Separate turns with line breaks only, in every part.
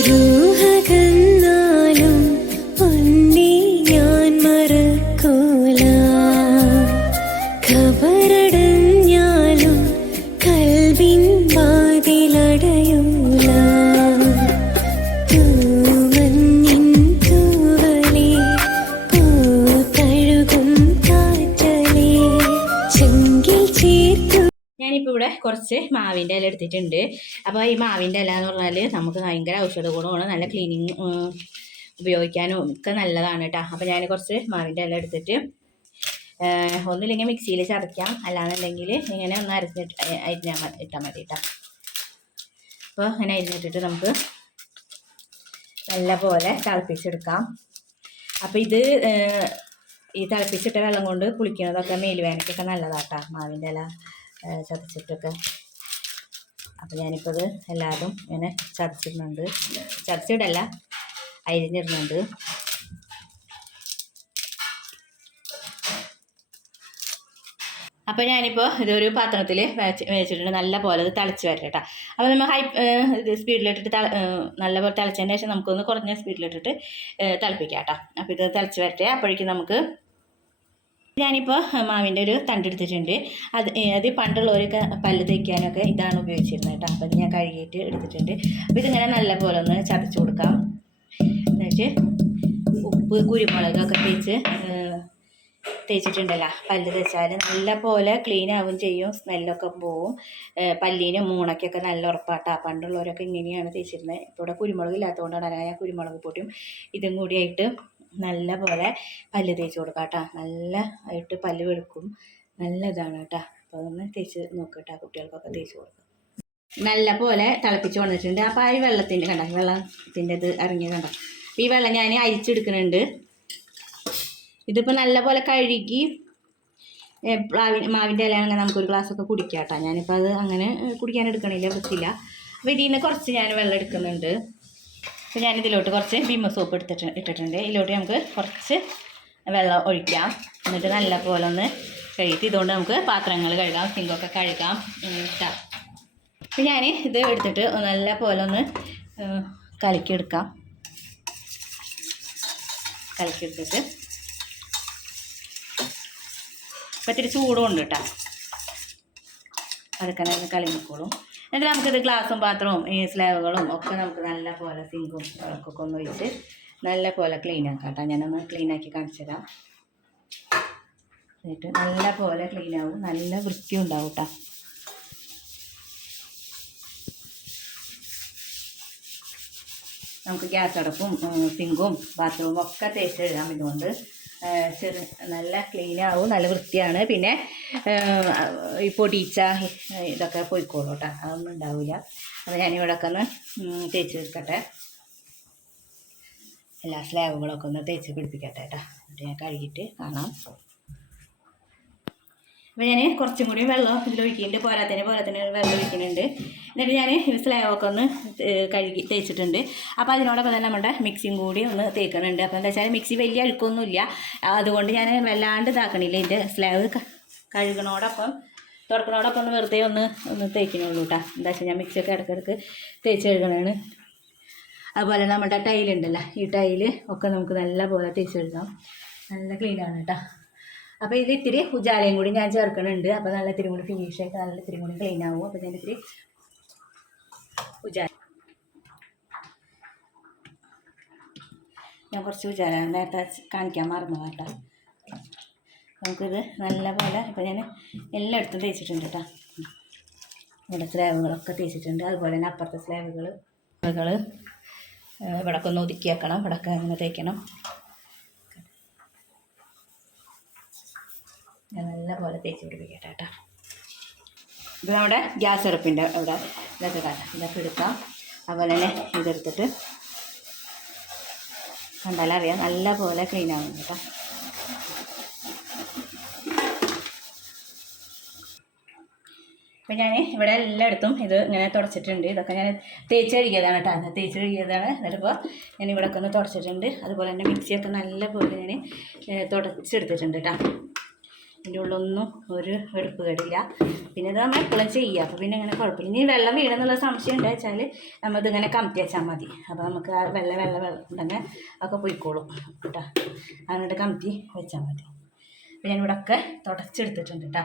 രൂഹകന്നാലും
കുറച്ച് മാവിന്റെ ഇല എടുത്തിട്ടുണ്ട്. അപ്പോൾ ഈ മാവിന്റെ ഇല എന്ന് പറഞ്ഞാൽ നമുക്ക് ഭയങ്കര ഔഷധ ഗുണമാണ്. നല്ല ക്ലീനിങ് ഉപയോഗിക്കാനും ഒക്കെ നല്ലതാണ് കേട്ടോ അപ്പോൾ ഞാൻ കുറച്ച് മാവിന്റെ ഇല എടുത്തിട്ട് ഒന്നില്ലെങ്കിൽ മിക്സിയിൽ ചതയ്ക്കാം. അല്ലാന്നുണ്ടെങ്കിൽ ഇങ്ങനെ ഒന്ന് അരച്ചിട്ട് അരിഞ്ഞാൽ മതി ഇട്ടാൽ മതി കേട്ടോ അപ്പോൾ അങ്ങനെ അരിഞ്ഞിട്ടിട്ട് നമുക്ക് നല്ല പോലെ തിളപ്പിച്ചെടുക്കാം. അപ്പോൾ ഇത് ഈ തിളപ്പിച്ചിട്ട വെള്ളം കൊണ്ട് കുളിക്കുന്നതൊക്കെ മേലുവേനക്കൊക്കെ നല്ലതാട്ടാ മാവിന്റെ ഇല. ചതച്ചിട്ടൊക്കെ. അപ്പോൾ ഞാനിപ്പോൾ ഇത് എല്ലാതും ഇങ്ങനെ ചതച്ചിടുന്നുണ്ട്. ചതച്ചിടല്ല അരിഞ്ഞിടുന്നുണ്ട്. അപ്പോൾ ഞാനിപ്പോൾ ഇതൊരു പാത്രത്തിൽ വേച്ച് വെച്ചിട്ടുണ്ട് നല്ല പോലെ ഇത് തിളച്ച് വരട്ടെ അപ്പോൾ നമ്മൾ ഹൈ ഇത് സ്പീഡിലിട്ടിട്ട് തള നല്ല പോലെ തിളച്ചതിന് ശേഷം നമുക്കൊന്ന് കുറഞ്ഞ സ്പീഡിലിട്ടിട്ട് തിളപ്പിക്കാം കേട്ടോ അപ്പോൾ ഇത് തിളച്ച് വരട്ടെ. അപ്പോഴേക്കും നമുക്ക് ഞാനിപ്പോൾ മാവിന്റെ ഒരു തണ്ടെടുത്തിട്ടുണ്ട് അത് അത് പണ്ടുള്ളവരൊക്കെ പല്ല് തേക്കാനൊക്കെ ഇതാണ് ഉപയോഗിച്ചിരുന്നത് കേട്ടോ. അപ്പോൾ അത് ഞാൻ കഴുകിയിട്ട് എടുത്തിട്ടുണ്ട്. അപ്പോൾ ഇതിങ്ങനെ നല്ല പോലെ ഒന്ന് ചതച്ച് കൊടുക്കാം. എന്നിട്ട് ഉപ്പ് കുരുമുളകൊക്കെ തേച്ച് തേച്ചിട്ടുണ്ടല്ലോ. പല്ല് തേച്ചാൽ നല്ല പോലെ ക്ലീൻ ആവും ചെയ്യും. സ്മെല്ലൊക്കെ പോവും. പല്ലിന് മൂണയ്ക്കൊക്കെ നല്ല ഉറപ്പാട്ടാ. പണ്ടുള്ളവരൊക്കെ ഇങ്ങനെയാണ് തേച്ചിരുന്നത്. ഇപ്പോൾ ഇവിടെ കുരുമുളക് ഇല്ലാത്തതുകൊണ്ടാണ്. ഞാൻ കുരുമുളക് പൊടിയും ഇതും കൂടിയായിട്ട് നല്ല പോലെ പല്ല് തേച്ച് കൊടുക്കാം കേട്ടോ. നല്ല ആയിട്ട് പല്ല് വെളുക്കും. നല്ല ഇതാണ് കേട്ടോ. അപ്പോൾ അതൊന്ന് തേച്ച് നോക്കുക കേട്ടോ കുട്ടികൾക്കൊക്കെ തേച്ച് കൊടുക്കാം. നല്ല പോലെ തിളപ്പിച്ച് വന്നിട്ടുണ്ട്. അപ്പോൾ ആ വെള്ളത്തിന്റെ കണ്ട വെള്ളത്തിന്റെ ഇത് ഇറങ്ങിയത് കണ്ട? ഈ വെള്ളം ഞാൻ അരിച്ചെടുക്കുന്നുണ്ട്. ഇതിപ്പോൾ നല്ല പോലെ കഴുകി പ്ലാവി മാവിന്റെ ഇലയാണെങ്കിൽ നമുക്കൊരു ഗ്ലാസ്സൊക്കെ കുടിക്കാം കേട്ടോ. ഞാനിപ്പോൾ അത് അങ്ങനെ കുടിക്കാൻ എടുക്കണില്ല പറ്റില്ല. അപ്പോൾ ഇതിൽ നിന്ന് കുറച്ച് ഞാൻ വെള്ളം എടുക്കുന്നുണ്ട്. അപ്പോൾ ഞാനിതിലോട്ട് കുറച്ച് വിമ്മ സോപ്പ് എടുത്തിട്ട് ഇട്ടിട്ടുണ്ട്. ഇതിലോട്ട് നമുക്ക് കുറച്ച് വെള്ളം ഒഴിക്കാം. എന്നിട്ട് നല്ല പോലെ ഒന്ന് കഴുകിയിട്ട് ഇതുകൊണ്ട് നമുക്ക് പാത്രങ്ങൾ കഴുകാം സിങ്കൊക്കെ കഴുകാം. ഇട്ടാം. അപ്പോൾ ഞാൻ ഇത് എടുത്തിട്ട് നല്ല പോലെ ഒന്ന് കലക്കിയെടുക്കാം. കലക്കിയെടുത്തിട്ട്. അപ്പോൾ ഇത്തിരി ചൂടും ഉണ്ട് കേട്ടോ. അതൊക്കെ നല്ല കളിമിക്കോളും എന്നിട്ട് നമുക്കിത് ഗ്ലാസും പാത്രവും ഈ സ്ലാബുകളും ഒക്കെ നമുക്ക് നല്ല പോലെ സിങ്കും വിളക്കൊക്കെ ഒന്ന് ഒഴിച്ച് നല്ല പോലെ ക്ലീൻ ആക്കാം കേട്ടോ ഞാനൊന്ന് ക്ലീൻ ആക്കി കാണിച്ചു തരാം എന്നിട്ട് നല്ല പോലെ ക്ലീൻ ആവും. നല്ല വൃത്തി ഉണ്ടാവും കേട്ടോ നമുക്ക് ഗ്യാസ് അടപ്പും സിങ്കും ബാത്റൂമും ഒക്കെ തേച്ച് എഴുതാം ഇതുകൊണ്ട് ചെറു നല്ല ക്ലീൻ ആവും നല്ല വൃത്തിയാണ്. പിന്നെ ഈ പൊടിച്ച ഇതൊക്കെ പോയിക്കോളൂ കേട്ടോ അതൊന്നും ഉണ്ടാവില്ല അപ്പോൾ ഞാനിവിടെ ഒക്കെ ഒന്ന് തേച്ച് വെക്കട്ടെ എല്ലാ സ്ലാബുകളൊക്കെ ഒന്ന് തേച്ച് പിടിപ്പിക്കട്ടെ കേട്ടോ ഞാൻ കഴുകിയിട്ട് കാണാം. അപ്പോൾ ഞാൻ കുറച്ചും കൂടി വെള്ളം ഇതിലൊഴിക്കുന്നുണ്ട് പോരാത്തതിന് പോരാത്തതിന് വെള്ളം ഒഴിക്കുന്നുണ്ട്. എന്നിട്ട് ഞാൻ സ്ലാബൊക്കെ ഒന്ന് കഴുകി തേച്ചിട്ടുണ്ട്. അപ്പോൾ അതിനോടൊപ്പം തന്നെ നമ്മുടെ മിക്സിയും കൂടി ഒന്ന് തേക്കുന്നുണ്ട്. അപ്പോൾ എന്താ വെച്ചാൽ മിക്സി വലിയ അഴുക്കൊന്നുമില്ല. അതുകൊണ്ട് ഞാൻ വല്ലാണ്ട് ഇതാക്കണില്ല ഇതിന്റെ സ്ലേവ് കഴുകണോടൊപ്പം തുറക്കണോടൊപ്പം ഒന്ന് വെറുതെ ഒന്ന് ഒന്ന് തേക്കണുള്ളൂ കേട്ടോ എന്താ വെച്ചാൽ ഞാൻ മിക്സിയൊക്കെ ഇടയ്ക്കിടയ്ക്ക് തേച്ച് കഴുകണതാണ് അതുപോലെ നമ്മുടെ ടൈലുണ്ടല്ലോ. ഈ ടൈൽ ഒക്കെ നമുക്ക് നല്ല പോലെ തേച്ചെടുക്കാം നല്ല ക്ലീനാണ് കേട്ടോ അപ്പോൾ ഇതിൽ ഇത്തിരി ഉജാലയും കൂടി ഞാൻ ചേർക്കുന്നുണ്ട് അപ്പോൾ നല്ല ഇത്തിരി കൂടി ഫിനിഷ് ഫിനിഷായിട്ട് നല്ല ഇത്തിരി കൂടി ക്ലീൻ ആവും. അപ്പോൾ ഞാൻ ഇത്തിരി ഉജാല ഞാൻ കുറച്ച് ഉജാല നേരത്തെ കാണിക്കാൻ മറന്നു കേട്ടോ. നമുക്കിത് നല്ല പോലെ ഇപ്പോൾ ഞാൻ എല്ലായിടത്തും തേച്ചിട്ടുണ്ട് കേട്ടോ. ഇവിടെ സ്ലാബുകളൊക്കെ തേച്ചിട്ടുണ്ട്. അതുപോലെ തന്നെ അപ്പുറത്തെ സ്ലാബുകൾ ഇവിടൊക്കെ ഒന്ന് ഒതുക്കി വെക്കണം. ഇവിടൊക്കെ അങ്ങനെ തേക്കണം. ഞാൻ നല്ല പോലെ തേച്ച് പിടിപ്പിക്കട്ടെ കേട്ടോ. ഇത് നമ്മുടെ ഗ്യാസ് അടുപ്പിന്റെ അവിടെ ഇതൊക്കെ കേട്ടോ ഇതൊക്കെ എടുക്കാം. അതുപോലെ തന്നെ ഇതെടുത്തിട്ട് കണ്ടാലറിയാം നല്ല പോലെ ക്ലീൻ ആവും കേട്ടോ. അപ്പം ഞാൻ ഇവിടെ എല്ലായിടത്തും ഇത് ഇങ്ങനെ തുടച്ചിട്ടുണ്ട്. ഇതൊക്കെ ഞാൻ തേച്ച് കഴുകിയതാണ് കേട്ടോ. തേച്ച് കഴുകിയതാണ്. എന്നിട്ടിപ്പോൾ ഞാൻ ഇവിടെ ഒക്കെ ഒന്ന് തുടച്ചിട്ടുണ്ട്. അതുപോലെ തന്നെ മിക്സിയൊക്കെ നല്ല പോലെ ഞാൻ തുടച്ചെടുത്തിട്ടുണ്ട് കേട്ടോ. ഇതിന്റെ ഉള്ളൊന്നും ഒരു വെടുപ്പ് കേടില്ല. പിന്നെ ഇത് നമ്മൾ എപ്പോഴും ചെയ്യുക. അപ്പോൾ പിന്നെ ഇങ്ങനെ കുഴപ്പമില്ല. ഇനി വെള്ളം വീണെന്നുള്ള സംശയം ഉണ്ട്. വെച്ചാൽ നമ്മൾ ഇതിങ്ങനെ കമത്തി വെച്ചാൽ മതി. അപ്പോൾ നമുക്ക് ആ വെള്ള വെള്ള വെള്ളം ഉണ്ടെങ്കിൽ ഒക്കെ പോയിക്കോളും. കേട്ടോ അങ്ങോട്ട് കമത്തി വെച്ചാൽ മതി. പിന്നെ ഞാൻ ഇവിടെ ഒക്കെ തുടച്ചെടുത്തിട്ടുണ്ട് കേട്ടോ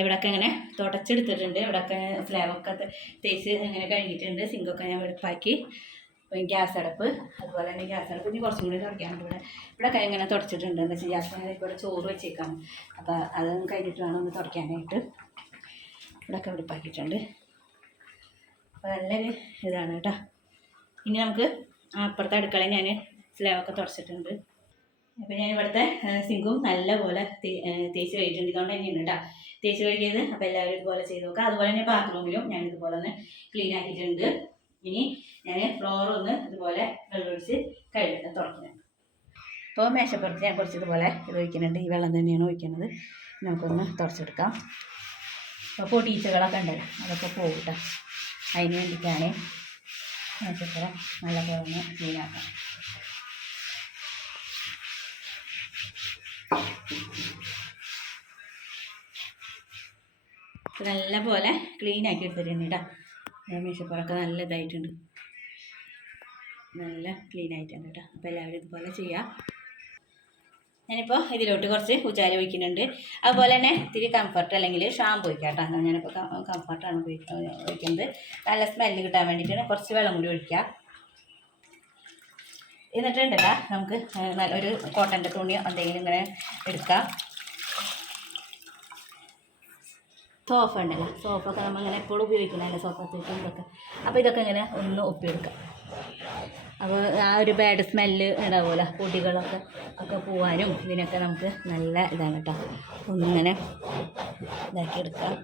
ഇവിടെയൊക്കെ ഇങ്ങനെ തുടച്ചെടുത്തിട്ടുണ്ട്. ഇവിടെയൊക്കെ സ്ലാബൊക്കെ തേച്ച് ഇങ്ങനെ കഴിഞ്ഞിട്ടുണ്ട് സിങ്കൊക്കെ ഞാൻ വെടുപ്പാക്കി അപ്പം ഗ്യാസ് അടുപ്പ് അതുപോലെ തന്നെ ഗ്യാസ് അടുപ്പ് ഇനി കുറച്ചും കൂടി തുടയ്ക്കാനുണ്ട്. ഇവിടെ ഇവിടെയൊക്കെ ഇങ്ങനെ തുടച്ചിട്ടുണ്ട്. എന്ന് വെച്ചാൽ ഗ്യാസ് ഇവിടെ ചോറ് വെച്ചേക്കാണ്. അപ്പോൾ അത് കഴിഞ്ഞിട്ട് വേണം ഒന്ന് തുടയ്ക്കാനായിട്ട്. ഇവിടെയൊക്കെ വെടുപ്പാക്കിയിട്ടുണ്ട് അപ്പോൾ നല്ലൊരു ഇതാണ് കേട്ടോ. ഇനി നമുക്ക് അപ്പുറത്തെ അടുക്കളയിൽ ഞാൻ സ്ലാബൊക്കെ തുടച്ചിട്ടുണ്ട്. അപ്പോൾ ഞാൻ ഇവിടുത്തെ സിങ്കും നല്ലപോലെ തേച്ച് കഴിഞ്ഞിട്ടുണ്ട് ഇതുകൊണ്ട് തന്നെയാണ് കേട്ടോ. തേച്ച് കഴിക്കിയത് അപ്പോൾ എല്ലാവരും ഇതുപോലെ ചെയ്ത് നോക്കുക. അതുപോലെ തന്നെ ബാത്റൂമിലും ഞാൻ ഇതുപോലെ ഒന്ന് ക്ലീൻ ആക്കിയിട്ടുണ്ട്. ഇനി ഞാൻ ഫ്ലോർ ഒന്ന് ഇതുപോലെ വെള്ളമൊഴിച്ച് കഴുകി തുറക്കുന്നത് ഇപ്പോൾ മേശപ്പുറത്ത് ഞാൻ കുറച്ച് ഇതുപോലെ ഇത് ഒഴിക്കുന്നുണ്ട്. ഈ വെള്ളം തന്നെയാണ് ഒഴിക്കുന്നത്. നമുക്കൊന്ന് തുടച്ചെടുക്കാം. ഇപ്പോൾ പൊടീച്ചകളൊക്കെ ഉണ്ടല്ലോ അതൊക്കെ പോകും കേട്ടോ അതിന് വേണ്ടിയിട്ടാണ് മേശപ്പുറം നല്ലപോലെ ഒന്ന് ക്ലീനാക്കാം. നല്ല പോലെ ക്ലീൻ ആക്കി എടുത്തിട്ടുണ്ട് കേട്ടോ മീശപ്പുറമൊക്കെ നല്ല ഇതായിട്ടുണ്ട്. നല്ല ക്ലീൻ ആയിട്ടുണ്ട് കേട്ടോ. അപ്പോൾ എല്ലാവരും ഇതുപോലെ ചെയ്യാം. ഞാനിപ്പോൾ ഇതിലോട്ട് കുറച്ച് ഉജാല ഒഴിക്കുന്നുണ്ട്. അതുപോലെ തന്നെ ഇത്തിരി കംഫർട്ട് അല്ലെങ്കിൽ ഷാമ്പു ഒഴിക്കാം കേട്ടോ. ഞാനിപ്പോൾ കംഫർട്ടാണ് ഒഴിക്കുന്നത് നല്ല സ്മെല്ല് കിട്ടാൻ വേണ്ടിയിട്ടാണ് കുറച്ച് വെള്ളം കൂടി ഒഴിക്കാം എന്നിട്ടുണ്ടല്ലോ നമുക്ക് നല്ലൊരു കോട്ടന്റെ തുണിയോ എന്തെങ്കിലും ഇങ്ങനെ എടുക്കാം. സോഫ ഉണ്ടല്ലോ. സോഫ ഒക്കെ നമ്മൾ ഇങ്ങനെ എപ്പോഴും ഉപയോഗിക്കണമല്ലോ സോഫ സെറ്റും ഇതൊക്കെ. അപ്പോൾ ഇതൊക്കെ ഇങ്ങനെ ഒന്ന് ഒപ്പിയെടുക്കാം. അപ്പോൾ ആ ഒരു ബാഡ് സ്മെല്ല് ഉണ്ടാവുമല്ലോ പൊടികളൊക്കെ ഒക്കെ പോവാനും ഇതിനൊക്കെ നമുക്ക് നല്ല ഇതാണ് കേട്ടോ ഒന്നിങ്ങനെ ഇതാക്കിയെടുക്കാം.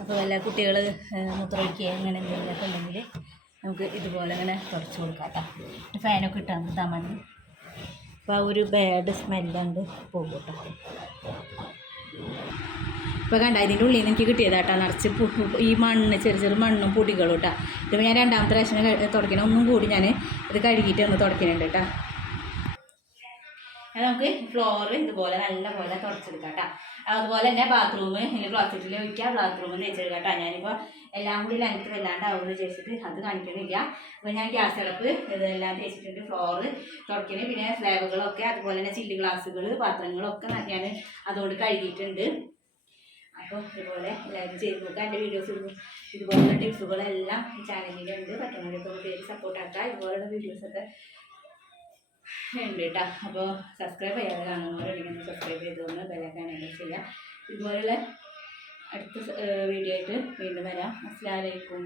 അപ്പോൾ വല്ല കുട്ടികൾ മൂത്രമൊഴിക്കുക അങ്ങനെ എന്തെങ്കിലുമൊക്കെ ഉണ്ടെങ്കിൽ നമുക്ക് ഇതുപോലെ ഇങ്ങനെ തുടച്ച് കൊടുക്കാം കേട്ടോ ഫാനൊക്കെ ഇട്ടാൽ നിർത്താൻ മതി. അപ്പോൾ ആ ഒരു ബാഡ് സ്മെല്ലുണ്ട് പോകും കേട്ടോ ഇപ്പോൾ കണ്ട ഇതിന്റെ ഉള്ളിൽ നിന്ന് എനിക്ക് കിട്ടിയതാട്ടാ നിറച്ച് ഈ മണ്ണ് ചെറിയ ചെറിയ മണ്ണും പൊടികളും കേട്ടോ ഇതിപ്പോൾ ഞാൻ രണ്ടാമത്തെ പ്രാവശ്യം തുടക്കണം ഒന്നും കൂടി ഞാൻ ഇത് കഴുകിയിട്ട് ഒന്ന് തുടക്കുന്നുണ്ട് കേട്ടോ അത് നമുക്ക് ഫ്ലോർ ഇതുപോലെ നല്ലപോലെ തുടച്ചെടുക്കാം കേട്ടോ. അതുപോലെ തന്നെ ബാത്റൂം ഇനി ക്ലോസറ്റിൽ ഒഴിക്കുക ബാത്റൂം തേച്ചെടുക്കാം കേട്ടോ. ഞാനിപ്പോൾ എല്ലാം കൂടി ലെങ്ത്ത് വല്ലാണ്ടാവുമെന്ന് വിചാരിച്ചിട്ട് അത് കാണിക്കുന്നില്ല അപ്പോൾ ഞാൻ ഗ്യാസ് ഇളപ്പ് ഇതെല്ലാം തേച്ചിട്ടുണ്ട് ഫ്ലോർ തുറക്കണ പിന്നെ സ്ലാബുകളൊക്കെ അതുപോലെ തന്നെ ചില്ല് ഗ്ലാസ്സുകൾ പാത്രങ്ങളൊക്കെ ഞാൻ അതുകൊണ്ട് കഴുകിയിട്ടുണ്ട്. അപ്പോൾ ഇതുപോലെ എല്ലാവരും ചെയ്ത് നോക്കുക എന്റെ വീഡിയോസ് ഇതുപോലെ ടിപ്സുകളെല്ലാം ചാനലിലുണ്ട് പറ്റുന്നവരൊക്കെ പേര് സപ്പോർട്ട് ആക്കുക. ഇതുപോലുള്ള വീഡിയോസൊക്കെ ഉണ്ട് കേട്ടോ അപ്പോൾ സബ്സ്ക്രൈബ് ചെയ്യാതെ കാണുന്നവരുണ്ടെങ്കിൽ സബ്സ്ക്രൈബ് ചെയ്തൊന്ന് ബെല്ലൈക്കാണെങ്കിൽ ചെയ്യാം ഇതുപോലുള്ള അടുത്ത വീഡിയോ ആയിട്ട് വീണ്ടും വരാം. അസ്സലാമലൈക്കും